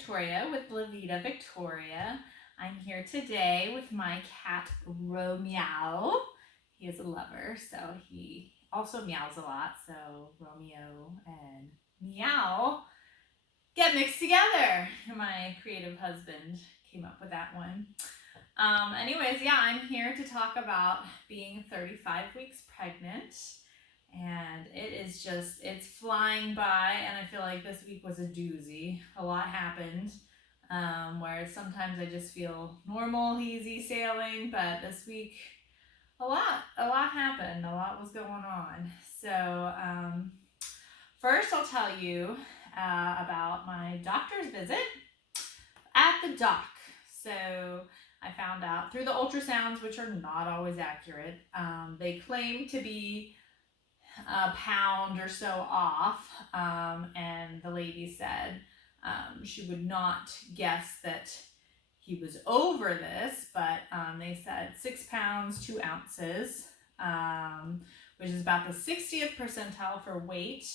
Victoria with La Vida Victoria. I'm here today with my cat Romeo. He is a lover, so he also meows a lot. So Romeo and Meow get mixed together. My creative husband came up with that one. Anyways, yeah, I'm here to talk about being 35 weeks pregnant. And it's flying by. And I feel like this week was a doozy. A lot happened. Where sometimes I just feel normal, easy sailing, but this week, a lot happened. A lot was going on. So, first, I'll tell you about my doctor's visit at the doc. So, I found out through the ultrasounds, which are not always accurate, they claim to be a pound or so off, and the lady said she would not guess that he was over this, but they said 6 pounds 2 ounces, which is about the 60th percentile for weight,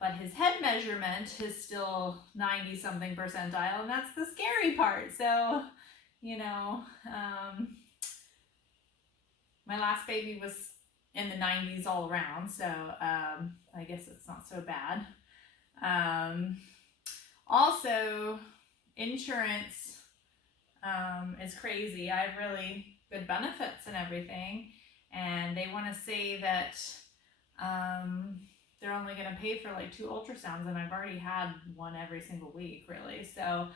but his head measurement is still 90 something percentile, and that's the scary part. So, my last baby was in the 90s all around, so I guess it's not so bad. Also, insurance is crazy. I have really good benefits and everything, and they want to say that they're only going to pay for like 2 ultrasounds, and I've already had one every single week, really. So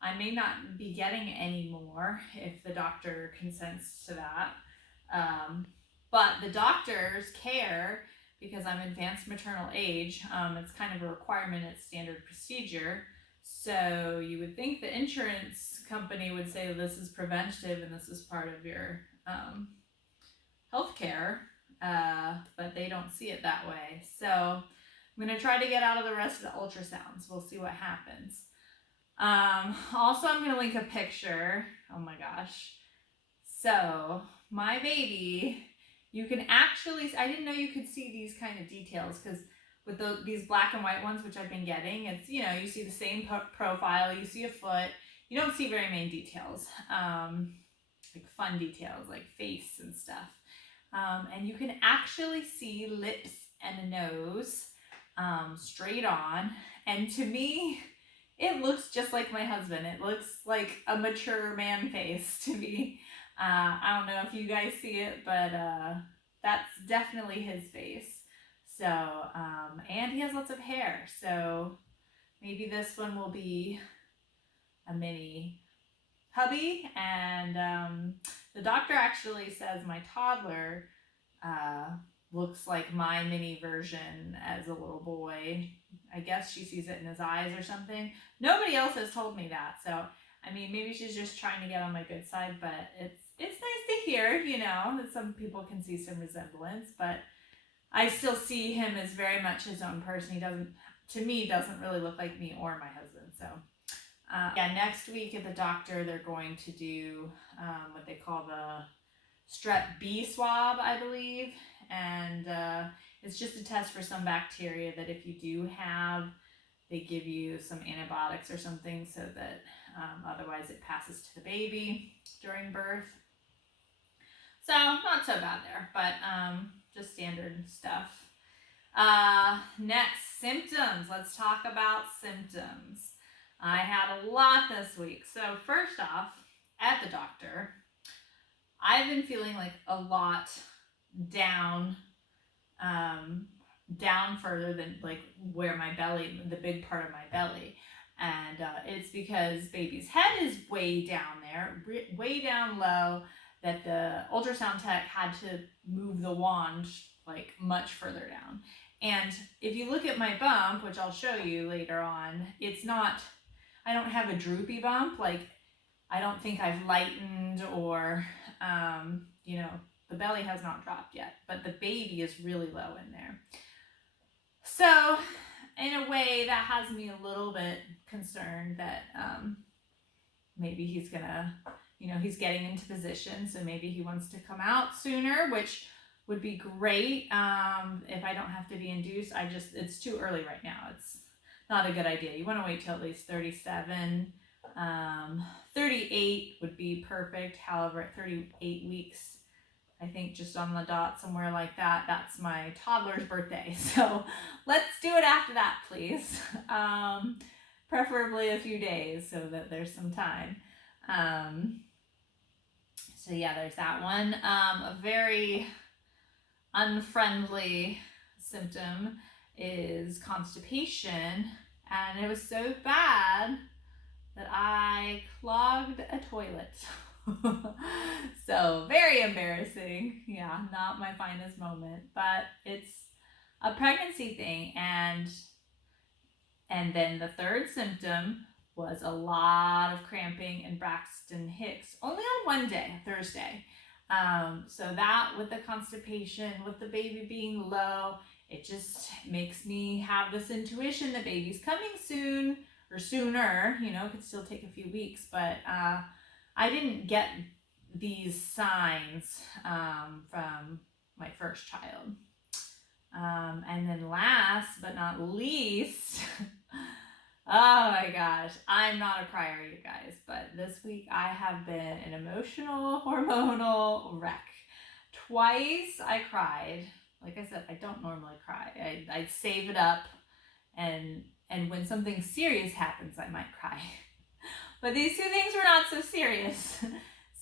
I may not be getting any more if the doctor consents to that. But the doctors care because I'm advanced maternal age. It's kind of a requirement, it's standard procedure. So you would think the insurance company would say this is preventative and this is part of your health care, but they don't see it that way. So I'm going to try to get out of the rest of the ultrasounds. We'll see what happens. Also, I'm going to link a picture. Oh my gosh. So, my baby, you can actually, I didn't know you could see these kind of details, because with these black and white ones, which I've been getting, it's, you see the same profile, you see a foot, you don't see very many details, like fun details, like face and stuff. And you can actually see lips and a nose straight on, and to me, it looks just like my husband. It looks like a mature man face to me. I don't know if you guys see it, but that's definitely his face. So, and he has lots of hair. So maybe this one will be a mini hubby. And the doctor actually says my toddler looks like my mini version as a little boy. I guess she sees it in his eyes or something. Nobody else has told me that. So, I mean, maybe she's just trying to get on my good side, but it's nice to hear, that some people can see some resemblance, but I still see him as very much his own person. He doesn't really look like me or my husband. So, yeah, next week at the doctor, they're going to do what they call the strep B swab, I believe. And it's just a test for some bacteria that if you do have, they give you some antibiotics or something so that otherwise it passes to the baby during birth. So not so bad there, but just standard stuff. Next, symptoms. Let's talk about symptoms. I had a lot this week. So first off, at the doctor, I've been feeling like a lot down further than like where my belly, the big part of my belly. And it's because baby's head is way down there, way down low, that the ultrasound tech had to move the wand like much further down. And if you look at my bump, which I'll show you later on, I don't have a droopy bump. Like, I don't think I've lightened or, the belly has not dropped yet, but the baby is really low in there. So, in a way, that has me a little bit concerned that maybe he's gonna, he's getting into position, so maybe he wants to come out sooner, which would be great if I don't have to be induced. It's too early right now. It's not a good idea. You want to wait till at least 37. 38 would be perfect. However, at 38 weeks, I think just on the dot, somewhere like that, that's my toddler's birthday. So let's do it after that, please. Preferably a few days so that there's some time. So yeah, there's that one. A very unfriendly symptom is constipation, and it was so bad that I clogged a toilet. So very embarrassing. Yeah, not my finest moment, but it's a pregnancy thing. And then the third symptom was a lot of cramping in Braxton Hicks, only on one day, Thursday. So that with the constipation, with the baby being low, it just makes me have this intuition the baby's coming soon or sooner. You know, it could still take a few weeks, but I didn't get these signs from my first child. And then last but not least, oh my gosh, I'm not a crier, you guys, but this week I have been an emotional, hormonal wreck. Twice I cried. Like I said, I don't normally cry. I'd save it up, and when something serious happens, I might cry. But these two things were not so serious.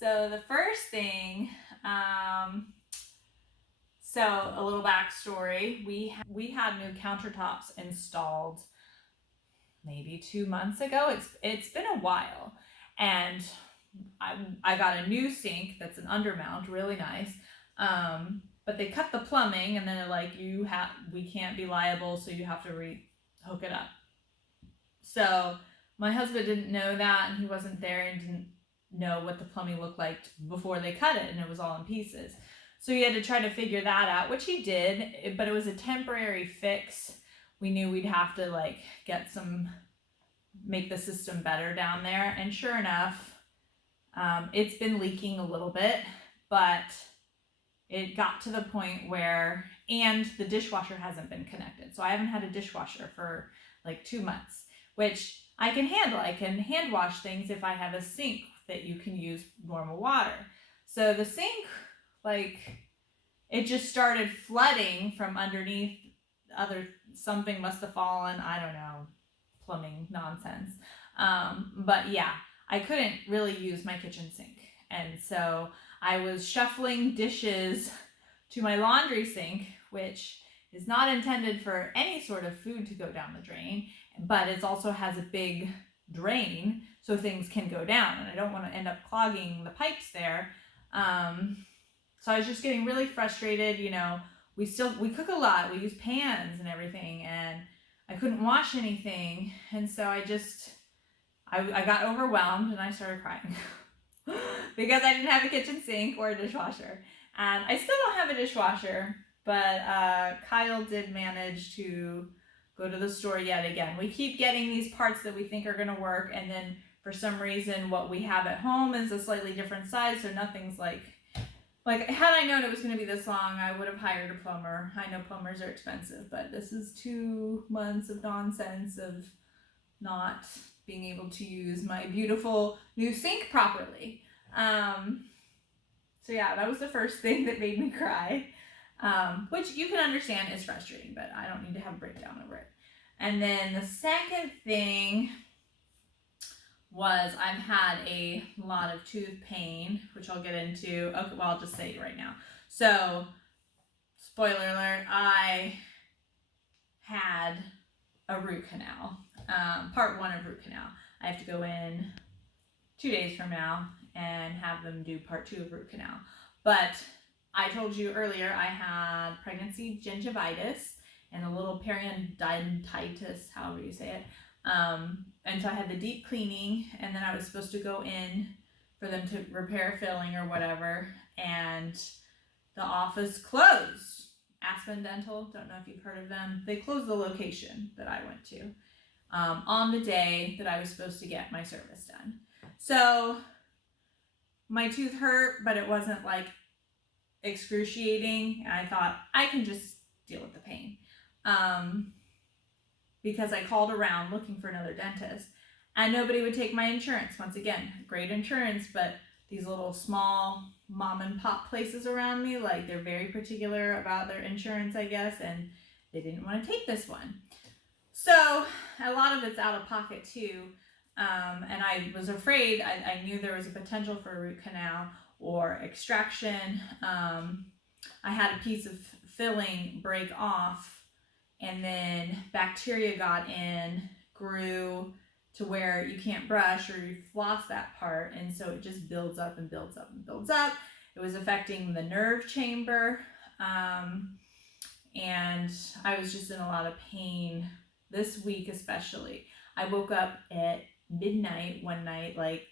So the first thing, so a little backstory, we had new countertops installed maybe 2 months ago. It's been a while, and I got a new sink that's an undermount, really nice. But they cut the plumbing, and then they're like, we can't be liable, so you have to hook it up. So my husband didn't know that, and he wasn't there and didn't know what the plumbing looked like before they cut it, and it was all in pieces. So he had to try to figure that out, which he did, but it was a temporary fix. We knew we'd have to like make the system better down there, and sure enough, it's been leaking a little bit, but it got to the point where, and the dishwasher hasn't been connected. So I haven't had a dishwasher for like 2 months, which I can handle. I can hand wash things if I have a sink that you can use normal water. So the sink, like, it just started flooding from underneath. Something must have fallen. I don't know, plumbing nonsense. But yeah, I couldn't really use my kitchen sink. And so I was shuffling dishes to my laundry sink, which is not intended for any sort of food to go down the drain, but it also has a big drain so things can go down, and I don't want to end up clogging the pipes there. So I was just getting really frustrated. You know, we cook a lot, we use pans and everything, and I couldn't wash anything, and so I got overwhelmed and I started crying because I didn't have a kitchen sink or a dishwasher. And I still don't have a dishwasher, but Kyle did manage to go to the store yet again. We keep getting these parts that we think are going to work, and then for some reason what we have at home is a slightly different size, so nothing's like had I known it was going to be this long, I would have hired a plumber. I know plumbers are expensive, but this is 2 months of nonsense of not being able to use my beautiful new sink properly. So yeah, that was the first thing that made me cry, which you can understand is frustrating, but I don't need to have a breakdown over it. And then the second thing was I've had a lot of tooth pain, which I'll get into. Okay, well, I'll just say it right now. So, spoiler alert, I had a root canal, part 1 of root canal. I have to go in 2 days from now and have them do part 2 of root canal. But I told you earlier I had pregnancy gingivitis and a little periodontitis, however you say it. And so I had the deep cleaning, and then I was supposed to go in for them to repair filling or whatever, and the office closed. Aspen Dental, don't know if you've heard of them. They closed the location that I went to on the day that I was supposed to get my service done. So my tooth hurt, but it wasn't like excruciating. And I thought I can just deal with the pain. because I called around looking for another dentist and nobody would take my insurance. Once again, great insurance, but these little small mom and pop places around me, like they're very particular about their insurance, I guess, and they didn't want to take this one. So a lot of it's out of pocket too. And I was afraid, I knew there was a potential for a root canal or extraction. I had a piece of filling break off, and then bacteria got in, grew to where you can't brush or you floss that part, and so it just builds up and builds up and builds up. It was affecting the nerve chamber, and I was just in a lot of pain this week especially. I woke up at midnight one night, like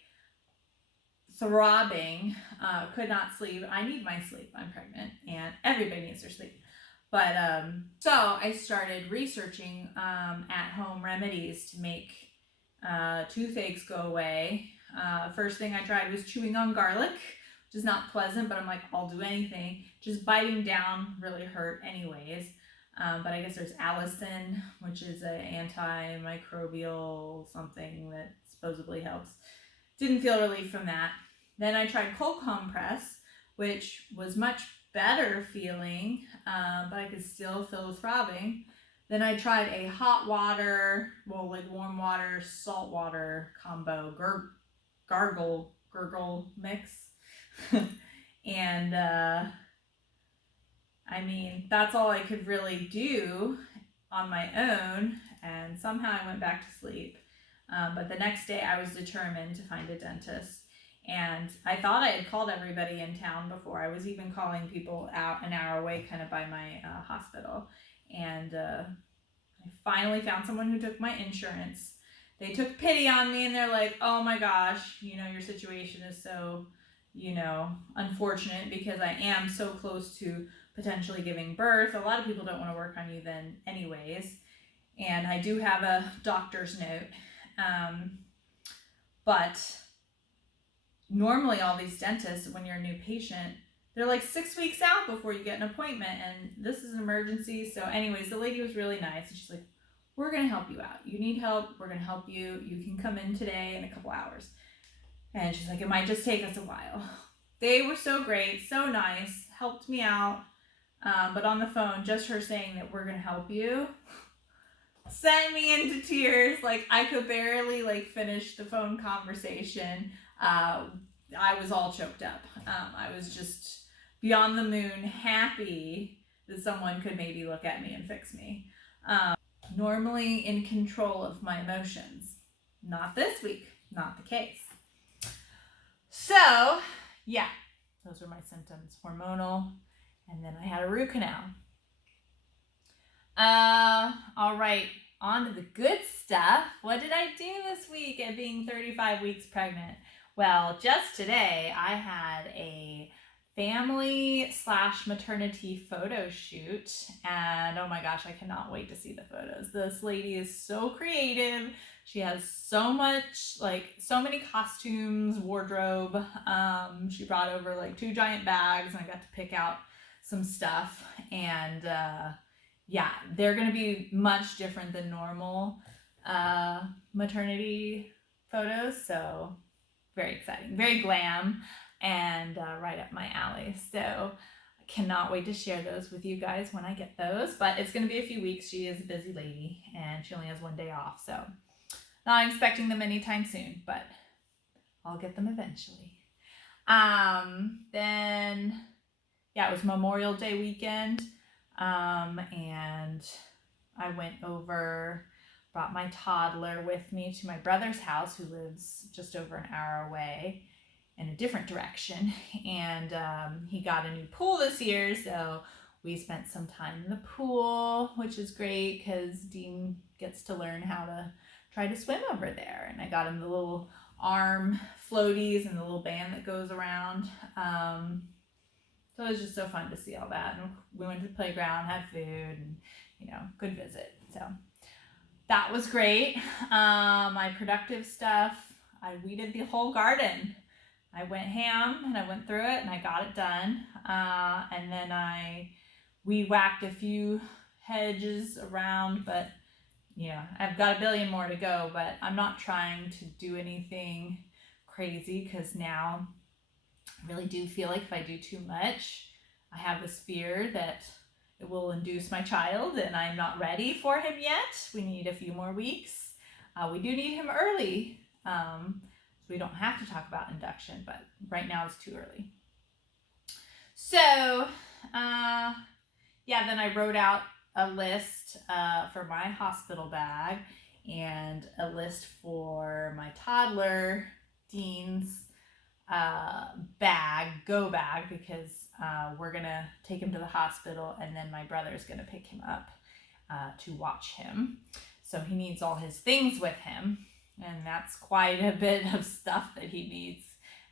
throbbing, could not sleep. I need my sleep. I'm pregnant and everybody needs their sleep. But so I started researching at-home remedies to make toothaches go away. First thing I tried was chewing on garlic, which is not pleasant, but I'm like, I'll do anything. Just biting down really hurt anyways. But I guess there's allicin, which is an antimicrobial something that supposedly helps. Didn't feel relief from that. Then I tried cold compress, which was much better feeling, but I could still feel the throbbing. Then I tried a hot water, well, like warm water, salt water combo, gurgle mix. And I mean, that's all I could really do on my own, and somehow I went back to sleep. But the next day I was determined to find a dentist, and I thought I had called everybody in town before. I was even calling people out an hour away kind of by my hospital, and I finally found someone who took my insurance. They took pity on me, and they're like, oh my gosh, you know, your situation is so, you know, unfortunate because I am so close to potentially giving birth. A lot of people don't want to work on you then anyways. And I do have a doctor's note. But normally all these dentists, when you're a new patient, they're like 6 weeks out before you get an appointment, and this is an emergency. So anyways, the lady was really nice, and she's like, we're going to help you out. You need help. We're going to help you. You can come in today in a couple hours. And she's like, it might just take us a while. They were so great, so nice, helped me out. But on the phone, just her saying that we're going to help you sent me into tears. Like, I could barely like finish the phone conversation. I was all choked up. I was just beyond the moon happy that someone could maybe look at me and fix me. Normally in control of my emotions. Not this week, not the case. So, yeah, those were my symptoms. Hormonal, and then I had a root canal. All right, on to the good stuff. What did I do this week at being 35 weeks pregnant? Well, just today I had a family/maternity photo shoot, and oh my gosh, I cannot wait to see the photos. This lady is so creative. She has so much, like so many costumes, wardrobe. She brought over like 2 giant bags, and I got to pick out some stuff, and yeah, they're gonna be much different than normal maternity photos, so very exciting, very glam, and right up my alley. So I cannot wait to share those with you guys when I get those, but it's going to be a few weeks. She is a busy lady and she only has 1 day off, so not expecting them anytime soon, but I'll get them eventually. Then yeah, it was Memorial Day weekend, and I went over, brought my toddler with me to my brother's house, who lives just over an hour away in a different direction, and he got a new pool this year, so we spent some time in the pool, which is great because Dean gets to learn how to try to swim over there, and I got him the little arm floaties and the little band that goes around. So it was just so fun to see all that, and we went to the playground, had food, and you know, good visit. So that was great. My productive stuff, I weeded the whole garden. I went ham and I went through it and I got it done. And then I weed whacked a few hedges around, but I've got a billion more to go, but I'm not trying to do anything crazy because now I really do feel like if I do too much, I have this fear that it will induce my child, and I'm not ready for him yet. We need a few more weeks. We do need him early, so we don't have to talk about induction, but right now it's too early. So, then I wrote out a list for my hospital bag and a list for my toddler, Dean's go bag, because we're gonna take him to the hospital, and then my brother's gonna pick him up to watch him. So he needs all his things with him, and that's quite a bit of stuff that he needs.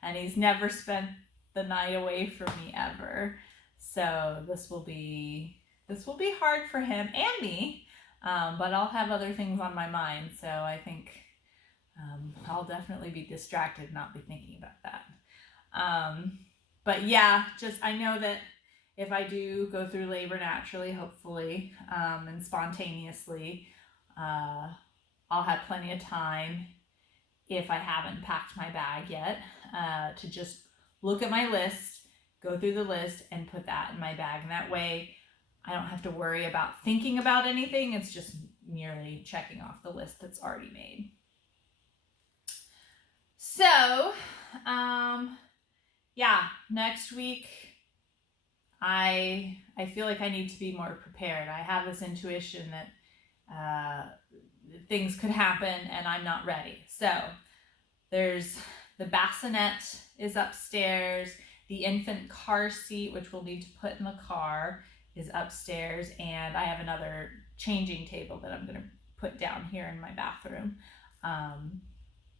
And he's never spent the night away from me ever. So this will be hard for him and me, but I'll have other things on my mind. So I think I'll definitely be distracted, not be thinking about that. But yeah, I know that if I do go through labor naturally, hopefully, and spontaneously, I'll have plenty of time, if I haven't packed my bag yet, to just look at my list, go through the list, and put that in my bag. And that way I don't have to worry about thinking about anything. It's just merely checking off the list that's already made. So, next week, I feel like I need to be more prepared. I have this intuition that things could happen and I'm not ready. So there's the bassinet is upstairs. The infant car seat, which we'll need to put in the car, is upstairs. And I have another changing table that I'm going to put down here in my bathroom,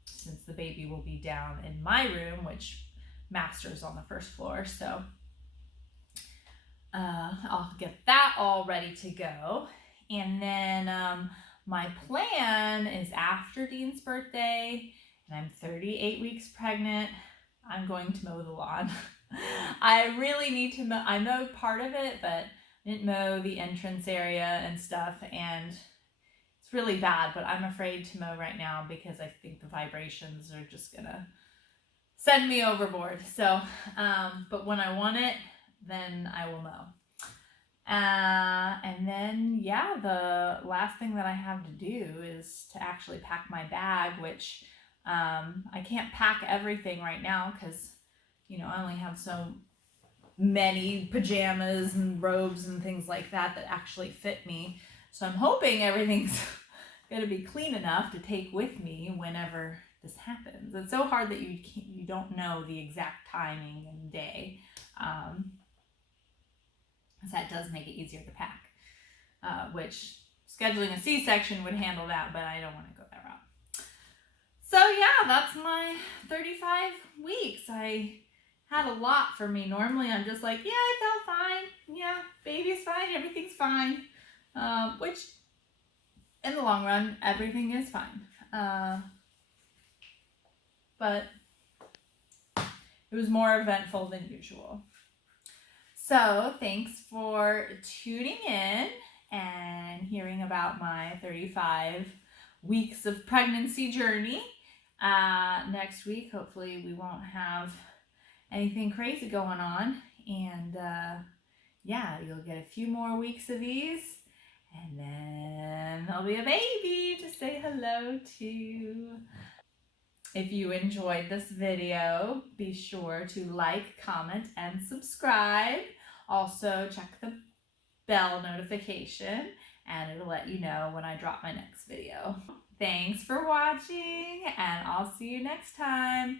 since the baby will be down in my room, which master's on the first floor. So I'll get that all ready to go. And then my plan is, after Dean's birthday, and I'm 38 weeks pregnant, I'm going to mow the lawn. I really need to mow. I mowed part of it, but I didn't mow the entrance area and stuff, and it's really bad, but I'm afraid to mow right now because I think the vibrations are just gonna send me overboard. So, but when I want it, then I will mow. And then, the last thing that I have to do is to actually pack my bag, which I can't pack everything right now because, I only have so many pajamas and robes and things like that actually fit me. So I'm hoping everything's going to be clean enough to take with me whenever this happens. It's so hard that you don't know the exact timing and day. That does make it easier to pack, which scheduling a C-section would handle that, but I don't want to go that route. So that's my 35 weeks. I had a lot for me. Normally I'm just like, I felt fine. Yeah, baby's fine. Everything's fine. Which in the long run, everything is fine. But it was more eventful than usual. So thanks for tuning in and hearing about my 35 weeks of pregnancy journey. Next week, hopefully we won't have anything crazy going on. And you'll get a few more weeks of these. And then there'll be a baby to say hello to. If you enjoyed this video, be sure to like, comment, and subscribe. Also, check the bell notification, and it'll let you know when I drop my next video. Thanks for watching, and I'll see you next time.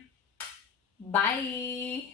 Bye!